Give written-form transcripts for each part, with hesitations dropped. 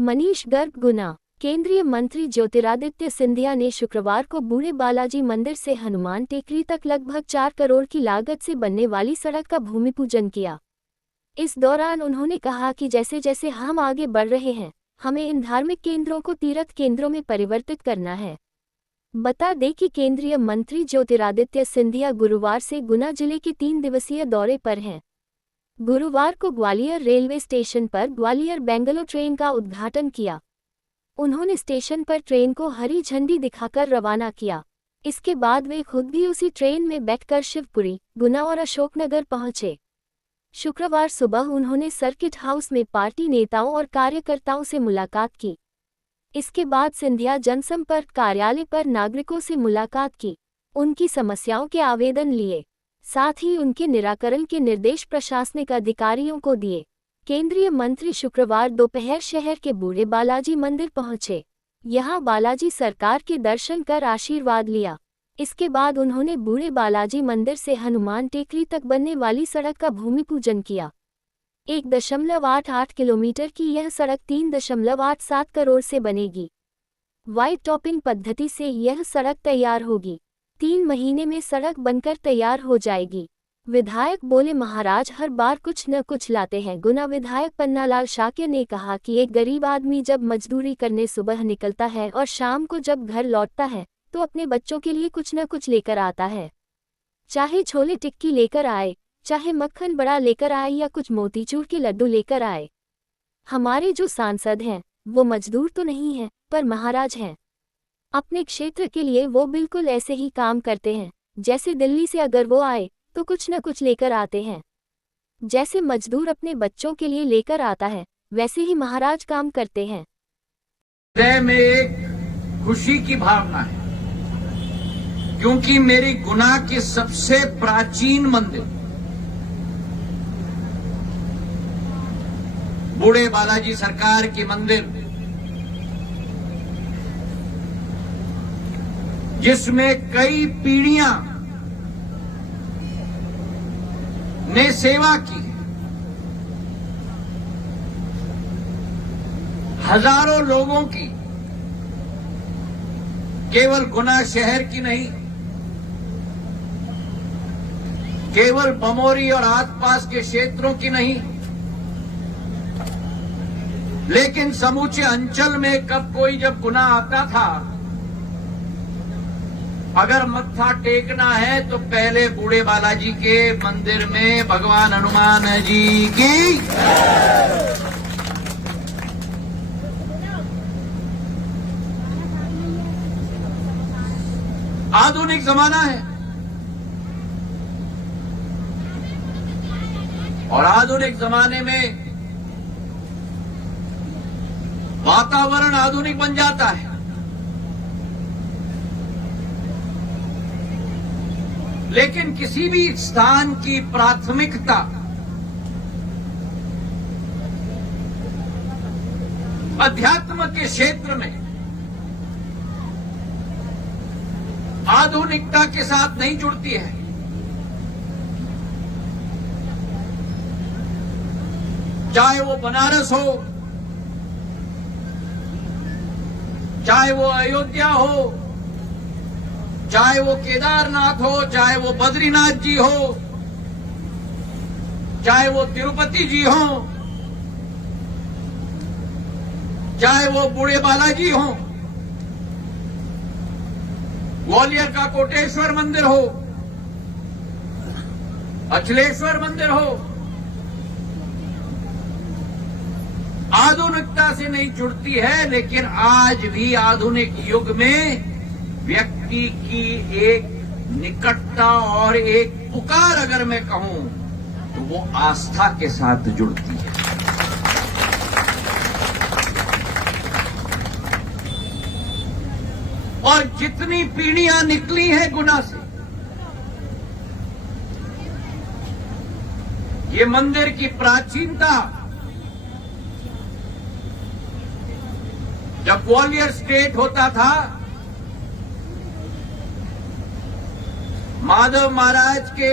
मनीष गर्ग, गुना। केंद्रीय मंत्री ज्योतिरादित्य सिंधिया ने शुक्रवार को बूढ़े बालाजी मंदिर से हनुमान टेकरी तक लगभग 4 करोड़ की लागत से बनने वाली सड़क का भूमि पूजन किया। इस दौरान उन्होंने कहा कि जैसे जैसे हम आगे बढ़ रहे हैं, हमें इन धार्मिक केंद्रों को तीर्थ केंद्रों में परिवर्तित करना है। बता दें कि केंद्रीय मंत्री ज्योतिरादित्य सिंधिया गुरुवार से गुना जिले के 3 दिवसीय दौरे पर हैं। गुरुवार को ग्वालियर रेलवे स्टेशन पर ग्वालियर बेंगलुरु ट्रेन का उद्घाटन किया। उन्होंने स्टेशन पर ट्रेन को हरी झंडी दिखाकर रवाना किया। इसके बाद वे खुद भी उसी ट्रेन में बैठकर शिवपुरी, गुना और अशोकनगर पहुंचे। शुक्रवार सुबह उन्होंने सर्किट हाउस में पार्टी नेताओं और कार्यकर्ताओं से मुलाकात की। इसके बाद सिंधिया जनसंपर्क कार्यालय पर नागरिकों से मुलाकात की, उनकी समस्याओं के आवेदन लिए, साथ ही उनके निराकरण के निर्देश प्रशासनिक अधिकारियों को दिए। केंद्रीय मंत्री शुक्रवार दोपहर शहर के बूढ़े बालाजी मंदिर पहुंचे। यहां बालाजी सरकार के दर्शन कर आशीर्वाद लिया। इसके बाद उन्होंने बूढ़े बालाजी मंदिर से हनुमान टेकरी तक बनने वाली सड़क का भूमि पूजन किया। 1.88 किलोमीटर की यह सड़क 3.87 करोड़ से बनेगी। वाइट टॉपिंग पद्धति से यह सड़क तैयार होगी। 3 महीने में सड़क बनकर तैयार हो जाएगी। विधायक बोले, महाराज हर बार कुछ न कुछ लाते हैं। गुना विधायक पन्नालाल शाक्य ने कहा कि एक गरीब आदमी जब मजदूरी करने सुबह निकलता है और शाम को जब घर लौटता है तो अपने बच्चों के लिए कुछ न कुछ लेकर आता है। चाहे छोले टिक्की लेकर आए, चाहे मक्खन बड़ा लेकर आए या कुछ मोतीचूर के लड्डू लेकर आए। हमारे जो सांसद हैं वो मजदूर तो नहीं हैं, पर महाराज हैं। अपने क्षेत्र के लिए वो बिल्कुल ऐसे ही काम करते हैं जैसे दिल्ली से अगर वो आए तो कुछ न कुछ लेकर आते हैं। जैसे मजदूर अपने बच्चों के लिए लेकर आता है, वैसे ही महाराज काम करते हैं। हृदय में एक खुशी की भावना है, क्योंकि मेरी गुना की सबसे प्राचीन मंदिर बूढ़े बालाजी सरकार की मंदिर, जिसमें कई पीढ़ियां ने सेवा की, हजारों लोगों की, केवल गुना शहर की नहीं, केवल बमोरी और आसपास के क्षेत्रों की नहीं, लेकिन समूचे अंचल में कब कोई जब गुना आता था, अगर मत्था टेकना है तो पहले बूढ़े बालाजी के मंदिर में भगवान हनुमान जी की। आधुनिक जमाना है और आधुनिक जमाने में वातावरण आधुनिक बन जाता है। लेकिन किसी भी स्थान की प्राथमिकता अध्यात्म के क्षेत्र में आधुनिकता के साथ नहीं जुड़ती है। चाहे वो बनारस हो, चाहे वो अयोध्या हो, चाहे वो केदारनाथ हो, चाहे वो बद्रीनाथ जी हो, चाहे वो तिरुपति जी हो, चाहे वो बूढ़े बालाजी हो, ग्वालियर का कोटेश्वर मंदिर हो, अचलेश्वर मंदिर हो, आधुनिकता से नहीं जुड़ती है। लेकिन आज भी आधुनिक युग में व्यक्ति की एक निकटता और एक पुकार अगर मैं कहूं तो वो आस्था के साथ जुड़ती है। और जितनी पीढ़ियां निकली हैं गुना से, ये मंदिर की प्राचीनता जब ग्वालियर स्टेट होता था, माधव महाराज के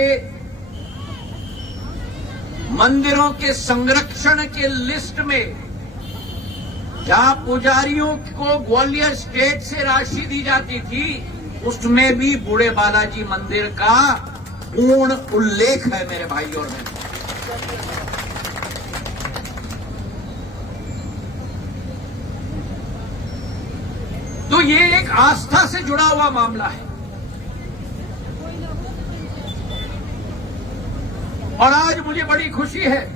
मंदिरों के संरक्षण के लिस्ट में जहां पुजारियों को ग्वालियर स्टेट से राशि दी जाती थी, उसमें भी बूढ़े बालाजी मंदिर का पूर्ण उल्लेख है मेरे भाई और बहन। तो ये एक आस्था से जुड़ा हुआ मामला है। और आज मुझे बड़ी खुशी है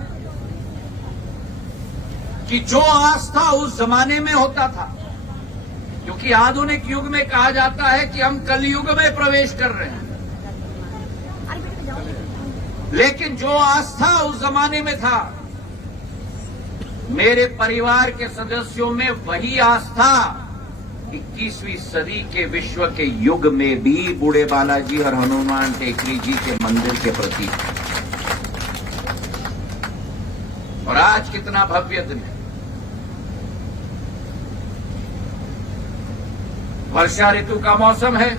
कि जो आस्था उस जमाने में होता था, क्योंकि आधुनिक युग में कहा जाता है कि हम कलयुग में प्रवेश कर रहे हैं, लेकिन जो आस्था उस जमाने में था, मेरे परिवार के सदस्यों में वही आस्था 21वीं सदी के विश्व के युग में भी बूढ़े बालाजी और हनुमान टेकरी जी के मंदिर के प्रति। और आज कितना भव्य दिन है। वर्षा ऋतु का मौसम है।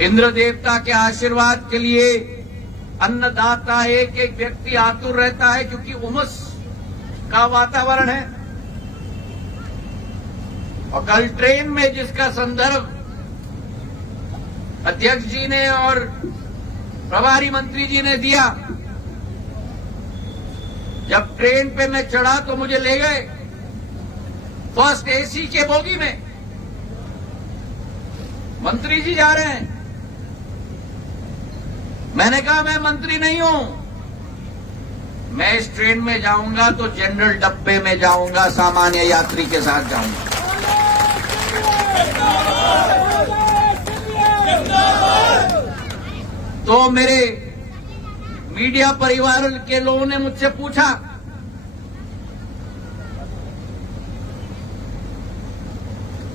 इंद्र देवता के आशीर्वाद के लिए अन्नदाता एक एक व्यक्ति आतुर रहता है, क्योंकि उमस का वातावरण है। और कल ट्रेन में जिसका संदर्भ अध्यक्ष जी ने और प्रभारी मंत्री जी ने दिया, जब ट्रेन पे मैं चढ़ा तो मुझे ले गए फर्स्ट एसी के बोगी में। मंत्री जी जा रहे हैं। मैंने कहा मैं मंत्री नहीं हूं, मैं इस ट्रेन में जाऊंगा तो जनरल डब्बे में जाऊंगा, सामान्य यात्री के साथ जाऊंगा। तो मेरे मीडिया परिवार के लोगों ने मुझसे पूछा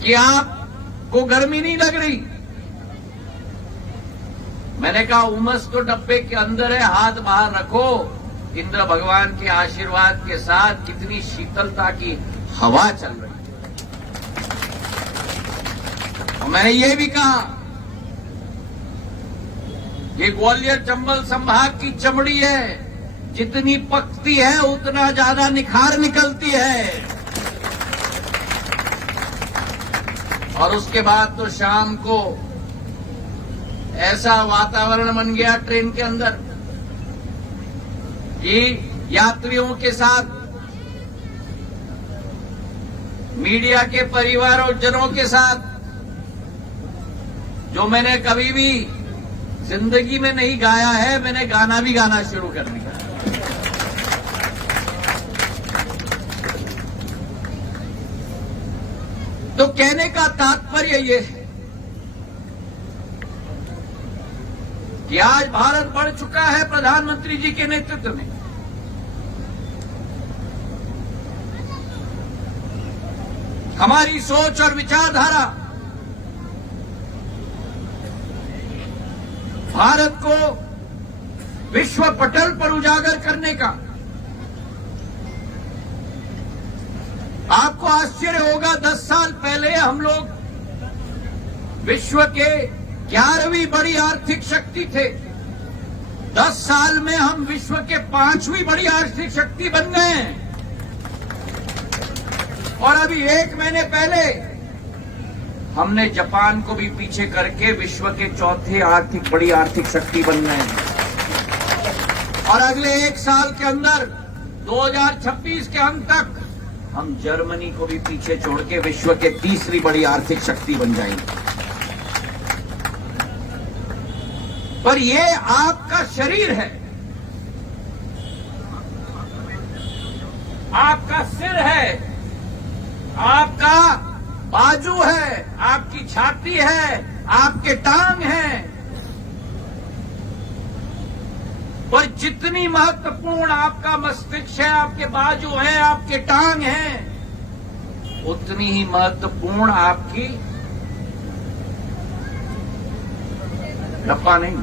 कि आपको गर्मी नहीं लग रही? मैंने कहा उमस तो डब्बे के अंदर है, हाथ बाहर रखो, इंद्र भगवान के आशीर्वाद के साथ कितनी शीतलता की हवा चल रही है। और मैंने ये भी कहा, ये ग्वालियर चंबल संभाग की चमड़ी है, जितनी पकती है उतना ज्यादा निखार निकलती है। और उसके बाद तो शाम को ऐसा वातावरण बन गया ट्रेन के अंदर कि यात्रियों के साथ, मीडिया के परिवार और जनों के साथ, जो मैंने कभी भी जिंदगी में नहीं गाया है, मैंने गाना भी गाना शुरू कर दिया। तो कहने का तात्पर्य ये है कि आज भारत बढ़ चुका है प्रधानमंत्री जी के नेतृत्व में। हमारी सोच और विचारधारा भारत को विश्व पटल पर उजागर करने का। आपको आश्चर्य होगा, 10 साल पहले हम लोग विश्व के 11वीं बड़ी आर्थिक शक्ति थे। 10 साल में हम विश्व के 5वीं बड़ी आर्थिक शक्ति बन गए हैं। और अभी 1 महीने पहले हमने जापान को भी पीछे करके विश्व के 4थे बड़ी आर्थिक शक्ति बन गए हैं। और अगले 1 साल के अंदर 2026 के अंत तक हम जर्मनी को भी पीछे छोड़ के विश्व के 3री बड़ी आर्थिक शक्ति बन जाएंगे। पर ये आपका शरीर है, आपका सिर है, आपका बाजू है, आपकी छाती है, आपके टांग हैं। पर जितनी महत्वपूर्ण आपका मस्तिष्क है, आपके बाजू है, आपके टांग हैं, उतनी ही महत्वपूर्ण आपकी डब्बा नहीं,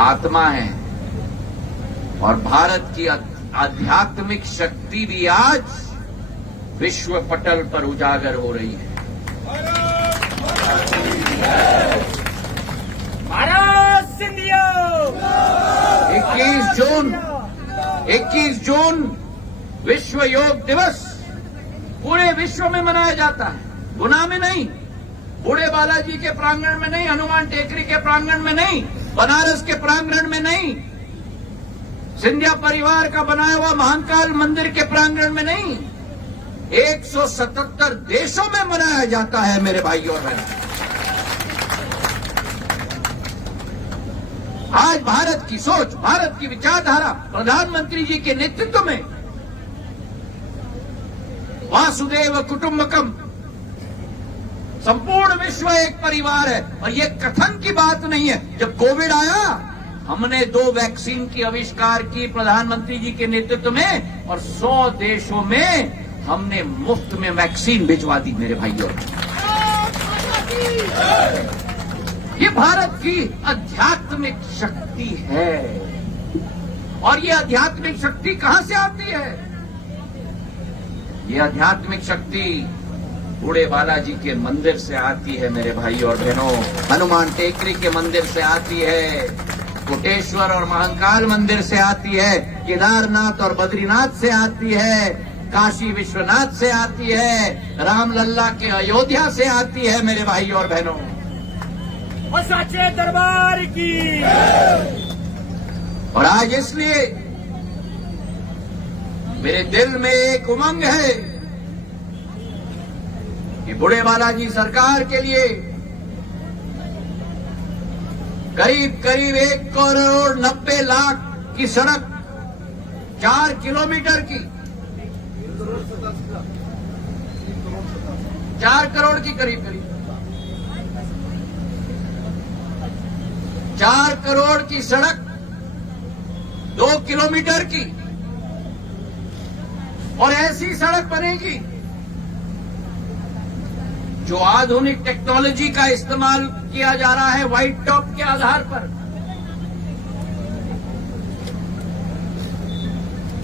आत्मा है। और भारत की आध्यात्मिक शक्ति भी आज विश्व पटल पर उजागर हो रही है। भारत सिंधिया 21 जून विश्व योग दिवस पूरे विश्व में मनाया जाता है। गुना में नहीं, बूढ़े बालाजी के प्रांगण में नहीं, हनुमान टेकरी के प्रांगण में नहीं, बनारस के प्रांगण में नहीं, सिंधिया परिवार का बनाया हुआ महाकाल मंदिर के प्रांगण में नहीं, 177 देशों में मनाया जाता है मेरे भाइयों और बहनों। आज भारत की सोच, भारत की विचारधारा प्रधानमंत्री जी के नेतृत्व में वासुदेव कुटुंबकम, संपूर्ण विश्व एक परिवार है। और ये कथन की बात नहीं है। जब कोविड आया, हमने 2 वैक्सीन की आविष्कार की प्रधानमंत्री जी के नेतृत्व में, और 100 देशों में हमने मुफ्त में वैक्सीन भिजवा दी मेरे भाइयों। ये भारत की आध्यात्मिक शक्ति है। और ये आध्यात्मिक शक्ति कहां से आती है? ये आध्यात्मिक शक्ति बूढ़े बालाजी के मंदिर से आती है मेरे भाइयों और बहनों। हनुमान टेकरी के मंदिर से आती है, कोटेश्वर और महाकाल मंदिर से आती है, केदारनाथ और बद्रीनाथ से आती है, काशी विश्वनाथ से आती है, रामलल्ला के अयोध्या से आती है मेरे भाइयों और बहनों। और साचे दरबार की। और आज इसलिए मेरे दिल में एक उमंग है कि बूढ़े बालाजी सरकार के लिए करीब करीब 1 करोड़ 90 लाख की सड़क, 4 किलोमीटर की, 4 करोड़ की करीब 4 करोड़ की सड़क, 2 किलोमीटर की, और ऐसी सड़क बनेगी जो आधुनिक टेक्नोलॉजी का इस्तेमाल किया जा रहा है, व्हाइट टॉप के आधार पर।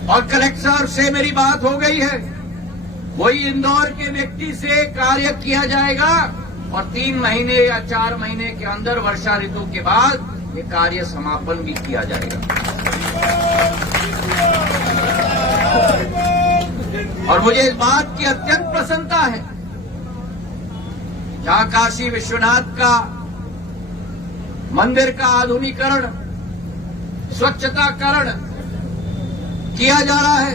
और कलेक्टर से मेरी बात हो गई है, वही इंदौर के व्यक्ति से कार्य किया जाएगा, और 3 महीने या 4 महीने के अंदर वर्षा ऋतु के बाद ये कार्य समापन भी किया जाएगा। और मुझे इस बात की अत्यंत प्रसन्नता है, जहां काशी विश्वनाथ का मंदिर का आधुनिकीकरण, स्वच्छताकरण किया जा रहा है,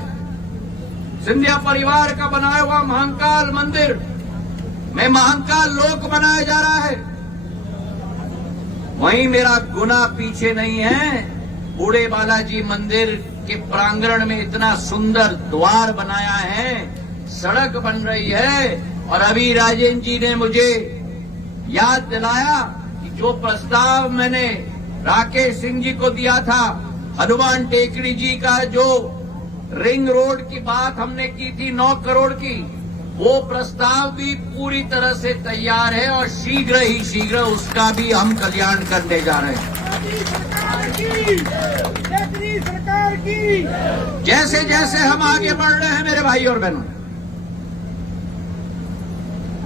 सिंधिया परिवार का बनाया हुआ महाकाल मंदिर में महाकाल लोक बनाया जा रहा है, वहीं मेरा गुना पीछे नहीं है। बूढ़े बालाजी मंदिर के प्रांगण में इतना सुंदर द्वार बनाया है, सड़क बन रही है। और अभी राजेंद्र जी ने मुझे याद दिलाया कि जो प्रस्ताव मैंने राकेश सिंह जी को दिया था, हनुमान टेकरी जी का जो रिंग रोड की बात हमने की थी 9 करोड़ की, वो प्रस्ताव भी पूरी तरह से तैयार है, और शीघ्र ही शीघ्र उसका भी हम कल्याण करने जा रहे हैं। सरकार की जैसे जैसे हम आगे बढ़ रहे हैं मेरे भाई और बहनों,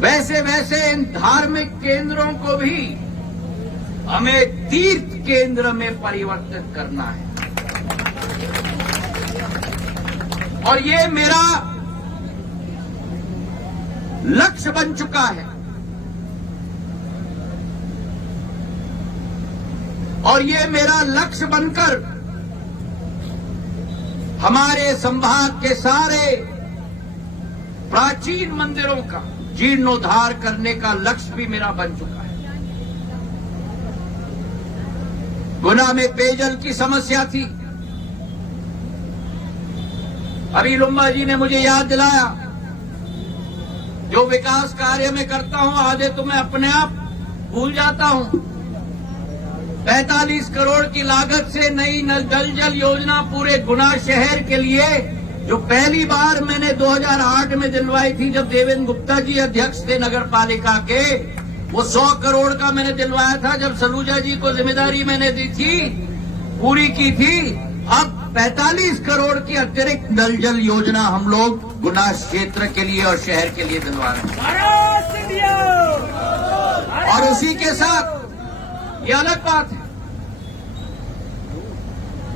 वैसे वैसे इन धार्मिक केंद्रों को भी हमें तीर्थ केंद्र में परिवर्तित करना है। और ये मेरा लक्ष्य बन चुका है। और ये मेरा लक्ष्य बनकर हमारे संभाग के सारे प्राचीन मंदिरों का जीर्णोद्धार करने का लक्ष्य भी मेरा बन चुका है। गुना में पेयजल की समस्या थी, अभी लुम्बा जी ने मुझे याद दिलाया, जो विकास कार्य में करता हूं आधे तो मैं अपने आप भूल जाता हूं। 45 करोड़ की लागत से नई नल जल योजना पूरे गुना शहर के लिए, जो पहली बार मैंने 2008 में दिलवाई थी, जब देवेंद्र गुप्ता जी अध्यक्ष थे नगर पालिका के, वो 100 करोड़ का मैंने दिलवाया था। जब सलूजा जी को जिम्मेदारी मैंने दी थी, पूरी की थी। अब 45 करोड़ की अतिरिक्त नल जल योजना हम लोग गुना क्षेत्र के लिए और शहर के लिए दिलवा रहे हैं। और उसी के साथ ये अलग बात है,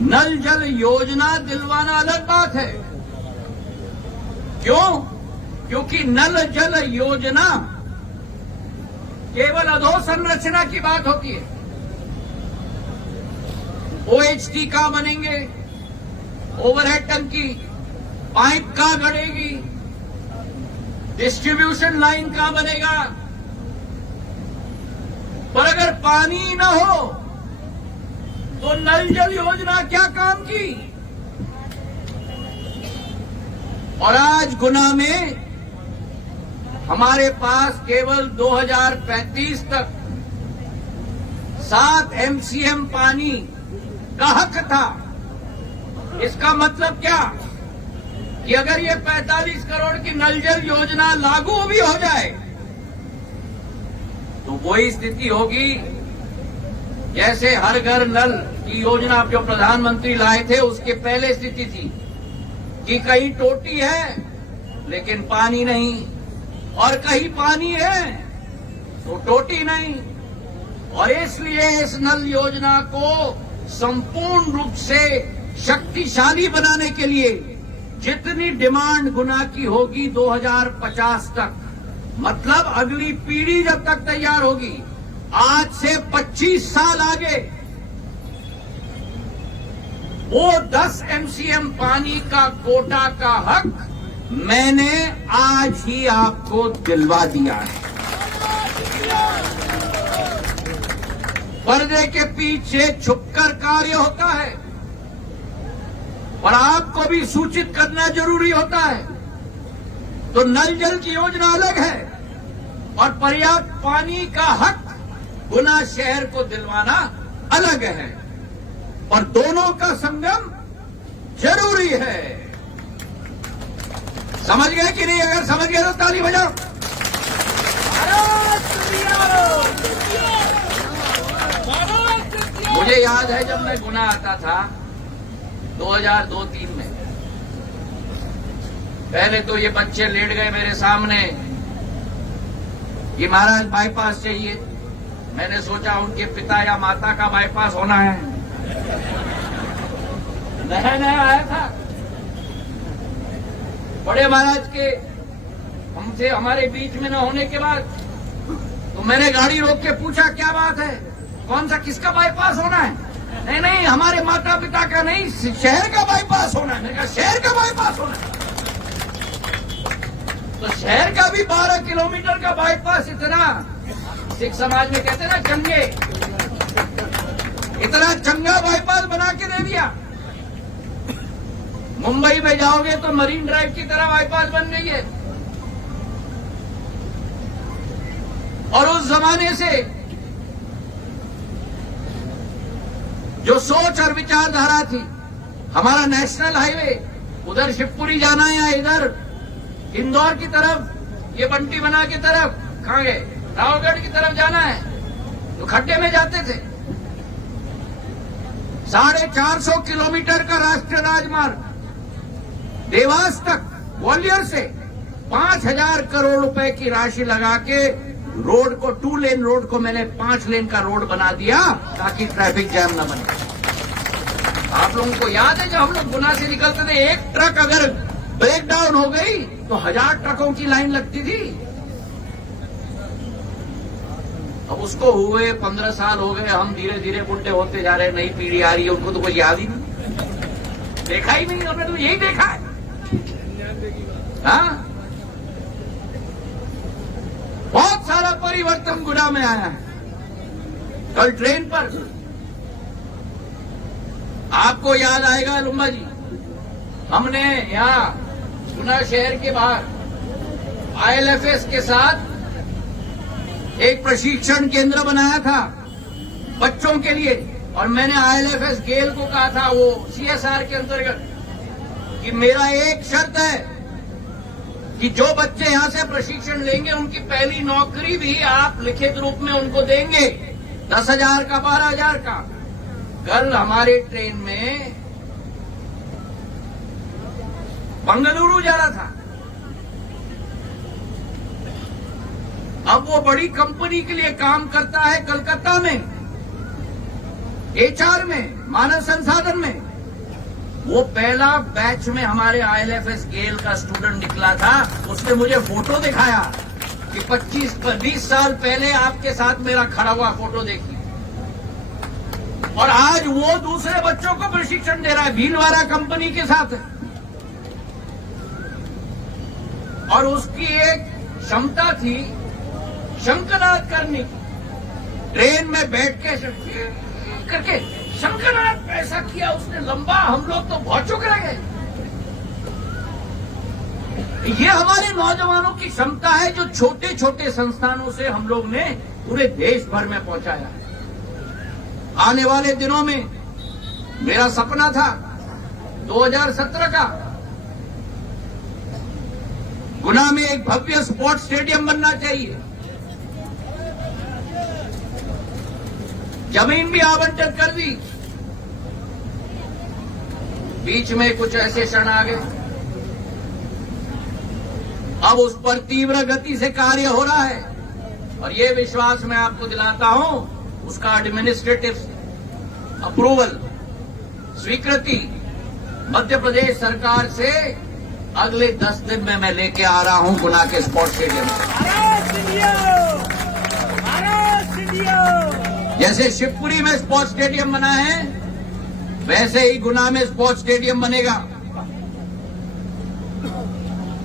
नल जल योजना दिलवाना अलग बात है। क्यों? क्योंकि नल जल योजना केवल अधोसंरचना की बात होती है। ओएचटी कहां बनेंगे, ओवरहेड टंकी, पाइप कहां गड़ेगी, डिस्ट्रीब्यूशन लाइन कहां बनेगा, पर अगर पानी न हो तो नल जल योजना क्या काम की। और आज गुना में हमारे पास केवल 2035 तक 7 एमसीएम पानी का हक था। इसका मतलब क्या कि अगर ये 45 करोड़ की नल जल योजना लागू भी हो जाए तो वही स्थिति होगी जैसे हर घर नल की योजना जो प्रधानमंत्री लाए थे उसके पहले स्थिति थी कि कहीं टोटी है लेकिन पानी नहीं, और कहीं पानी है तो टोटी नहीं। और इसलिए इस नल योजना को संपूर्ण रूप से शक्तिशाली बनाने के लिए जितनी डिमांड गुना की होगी 2050 तक, मतलब अगली पीढ़ी जब तक तैयार होगी, आज से 25 साल आगे, वो 10 एमसीएम पानी का कोटा का हक मैंने आज ही आपको दिलवा दिया है। पर्दे के पीछे छुपकर कार्य होता है और आपको भी सूचित करना जरूरी होता है। तो नल जल की योजना अलग है और पर्याप्त पानी का हक गुना शहर को दिलवाना अलग है, और दोनों का संगम जरूरी है। समझ गए कि नहीं? अगर समझ गए तो ताली बजाओ। मुझे याद है जब मैं गुना आता था 2002-03 में, पहले तो ये बच्चे लेट गए मेरे सामने कि महाराज बाईपास चाहिए। मैंने सोचा उनके पिता या माता का बाईपास होना है। नया नया आया था, बड़े महाराज के हमसे हमारे बीच में न होने के बाद तो मैंने गाड़ी रोक के पूछा क्या बात है, कौन सा किसका बाईपास होना है? नहीं नहीं, हमारे माता पिता का नहीं, शहर का बाईपास होना है। मैंने कहा शहर का बाईपास होना है तो शहर का भी 12 किलोमीटर का बाईपास, इतना सिख समाज में कहते हैं ना चंगे, इतना चंगा बाईपास बना के दे दिया। मुंबई में जाओगे तो मरीन ड्राइव की तरह बाईपास बन गई है। और उस जमाने से जो सोच और विचारधारा थी, हमारा नेशनल हाईवे उधर शिवपुरी जाना है या इधर इंदौर की तरफ, ये बंटी बना की तरफ, कहां गए, रावगढ़ की तरफ जाना है तो खड्डे में जाते थे। 450 किलोमीटर का राष्ट्रीय राजमार्ग देवास तक, ग्वालियर से 5000 करोड़ रुपए की राशि लगा के रोड को, 2 लेन रोड को मैंने 5 लेन का रोड बना दिया ताकि ट्रैफिक जैम न बने। आप लोगों को याद है जब हम लोग गुना से निकलते थे, एक ट्रक अगर ब्रेक डाउन हो गई तो 1000 ट्रकों की लाइन लगती थी। अब उसको हुए 15 साल हो गए, हम धीरे धीरे बुढ़े होते जा रहे, नई पीढ़ी आ रही है, उनको तो कुछ याद ही नहीं, देखा ही नहीं, हमने तो यही देखा है। हाँ, बहुत सारा परिवर्तन गुना में आया है। कल ट्रेन पर आपको याद आएगा लुम्बा जी, हमने यहाँ गुना शहर के बाहर आईएलएफएस के साथ एक प्रशिक्षण केंद्र बनाया था बच्चों के लिए, और मैंने आईएलएफएस गेल को कहा था, वो सीएसआर के अंतर्गत, कि मेरा एक शर्त है कि जो बच्चे यहां से प्रशिक्षण लेंगे उनकी पहली नौकरी भी आप लिखित रूप में उनको देंगे, 10,000 का, 12,000 का। कल हमारे ट्रेन में बंगलुरु जा रहा था, अब वो बड़ी कंपनी के लिए काम करता है कलकत्ता में, एचआर में, मानव संसाधन में। वो पहला बैच में हमारे आईएलएफएस गेल का स्टूडेंट निकला था, उसने मुझे फोटो दिखाया कि 25-20 साल पहले आपके साथ मेरा खड़ा हुआ फोटो देखिए। और आज वो दूसरे बच्चों को प्रशिक्षण दे रहा है, भीलवाड़ा कंपनी के साथ। और उसकी एक क्षमता थी शंखनाद करने की, ट्रेन में बैठ के करके शंखनाद ऐसा किया उसने लंबा, हम लोग तो बहुत चुक रह गए। ये हमारे नौजवानों की क्षमता है जो छोटे छोटे संस्थानों से हम लोग ने पूरे देश भर में पहुंचाया है। आने वाले दिनों में मेरा सपना था 2017 का, गुना में एक भव्य स्पोर्ट्स स्टेडियम बनना चाहिए। जमीन भी आवंटित कर दी, बीच में कुछ ऐसे क्षण आ गए। अब उस पर तीव्र गति से कार्य हो रहा है और ये विश्वास मैं आपको दिलाता हूं, उसका एडमिनिस्ट्रेटिव अप्रूवल, स्वीकृति मध्य प्रदेश सरकार से अगले 10 दिन में मैं लेके आ रहा हूं गुना के स्पोर्ट्स स्टेडियम से। जैसे शिवपुरी में स्पोर्ट्स स्टेडियम बना है, वैसे ही गुना में स्पोर्ट्स स्टेडियम बनेगा।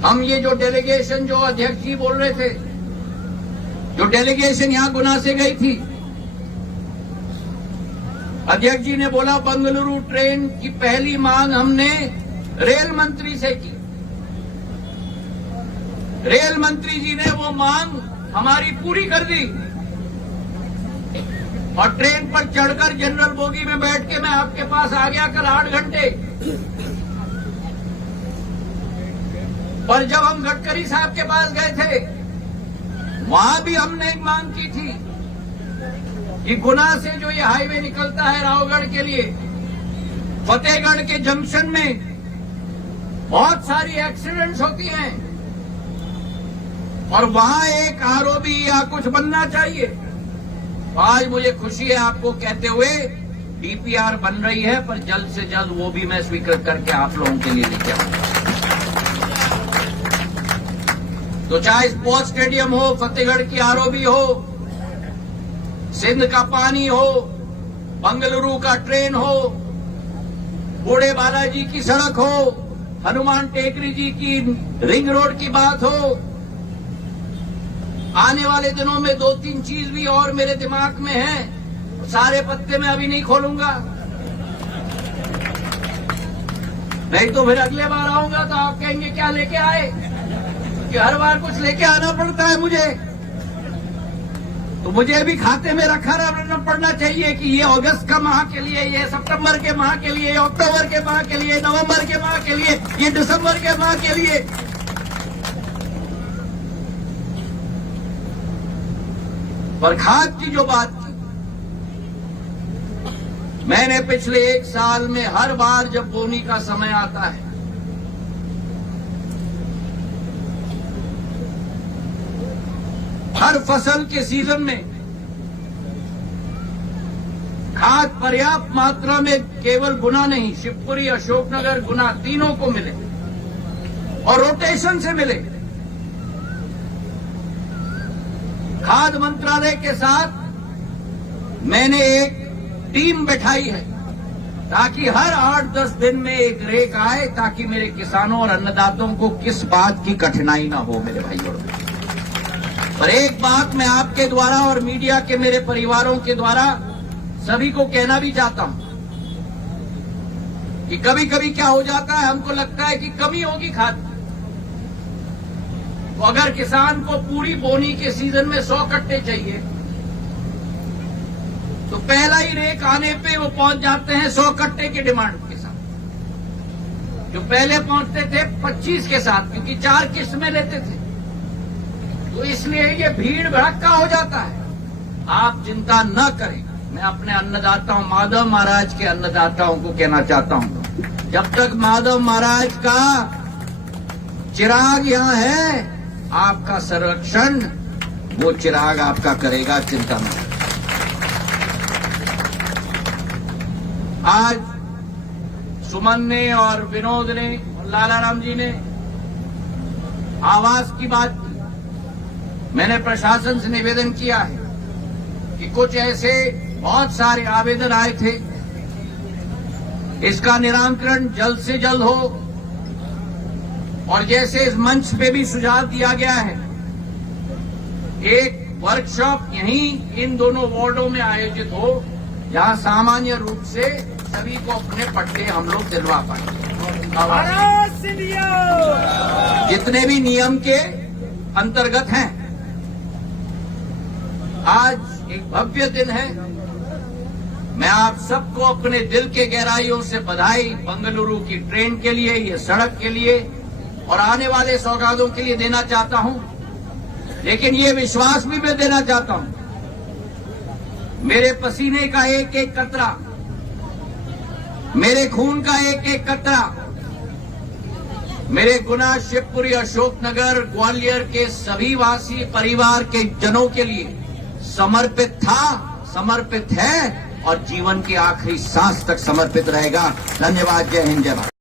हम ये जो डेलीगेशन, जो अध्यक्ष जी बोल रहे थे, जो डेलीगेशन यहां गुना से गई थी, अध्यक्ष जी ने बोला बंगलुरु ट्रेन की पहली मांग हमने रेल मंत्री से की। रेल मंत्री जी ने वो मांग हमारी पूरी कर दी और ट्रेन पर चढ़कर जनरल बोगी में बैठ के मैं आपके पास आ गया कल 8 घंटे। पर जब हम गडकरी साहब के पास गए थे, वहां भी हमने एक मांग की थी कि गुना से जो ये हाईवे निकलता है रावगढ़ के लिए, फतेहगढ़ के जंक्शन में बहुत सारी एक्सीडेंट्स होती हैं और वहां एक आरओबी या कुछ बनना चाहिए। आज मुझे खुशी है आपको कहते हुए डीपीआर बन रही है, पर जल्द से जल्द वो भी मैं स्वीकृत करके आप लोगों के लिए लेके आऊंगा। तो चाहे स्पोर्ट्स स्टेडियम हो, फतेहगढ़ की आरओबी हो, सिंध का पानी हो, बंगलुरु का ट्रेन हो, बूढ़े बालाजी की सड़क हो, हनुमान टेकरी जी की रिंग रोड की बात हो, आने वाले दिनों में 2-3 चीज भी और मेरे दिमाग में है, सारे पत्ते मैं अभी नहीं खोलूंगा, नहीं तो फिर अगले बार आऊंगा तो आप कहेंगे क्या लेके आए, कि हर बार कुछ लेके आना पड़ता है मुझे। तो मुझे भी खाते में रखा रहना पड़ना चाहिए कि ये अगस्त का माह के लिए, ये सितंबर के माह के लिए, अक्टूबर के माह के लिए, नवंबर के माह के लिए, ये दिसंबर के माह के लिए। पर खाद की जो बात की, मैंने पिछले 1 साल में हर बार जब बोनी का समय आता है, हर फसल के सीजन में खाद पर्याप्त मात्रा में केवल गुना नहीं, शिवपुरी, अशोकनगर, गुना तीनों को मिले और रोटेशन से मिले। खाद मंत्रालय के साथ मैंने एक टीम बैठाई है ताकि हर 8-10 दिन में एक रेक आए, ताकि मेरे किसानों और अन्नदाताओं को किस बात की कठिनाई ना हो। मेरे भाइयों, पर एक बात मैं आपके द्वारा और मीडिया के मेरे परिवारों के द्वारा सभी को कहना भी चाहता हूं कि कभी कभी क्या हो जाता है, हमको लगता है कि कमी होगी खाद। तो अगर किसान को पूरी बोनी के सीजन में 100 कट्टे चाहिए, तो पहला ही रेक आने पे वो पहुंच जाते हैं 100 कट्टे की डिमांड के साथ। जो पहले पहुंचते थे 25 के साथ, क्योंकि 4 किस्त में लेते थे, तो इसलिए ये भीड़ भड़क्का हो जाता है। आप चिंता न करें, मैं अपने अन्नदाताओं, माधव महाराज के अन्नदाताओं को कहना चाहता हूं, जब तक माधव महाराज का चिराग यहां है, आपका संरक्षण वो चिराग आपका करेगा, चिंता न करें। आज सुमन ने और विनोद ने और लालाराम जी ने आवास की बात की। मैंने प्रशासन से निवेदन किया है कि कुछ ऐसे बहुत सारे आवेदन आए थे, इसका निराकरण जल्द से जल्द हो। और जैसे इस मंच पे भी सुझाव दिया गया है, एक वर्कशॉप यहीं इन दोनों वार्डों में आयोजित हो, जहां सामान्य रूप से सभी को अपने पट्टे हम लोग दिलवा पाए। भारत सिंधिया जितने भी नियम के अंतर्गत हैं। आज एक भव्य दिन है। मैं आप सबको अपने दिल के गहराइयों से बधाई बंगलुरु की ट्रेन के लिए, ये सड़क के लिए और आने वाले सौगातों के लिए देना चाहता हूं। लेकिन ये विश्वास भी मैं देना चाहता हूं, मेरे पसीने का एक एक कतरा, मेरे खून का एक एक कतरा, मेरे गुना, शिवपुरी, अशोकनगर, ग्वालियर के सभी वासी परिवार के जनों के लिए समर्पित था, समर्पित है और जीवन की आखिरी सांस तक समर्पित रहेगा। धन्यवाद। जय हिंद, जय भारत।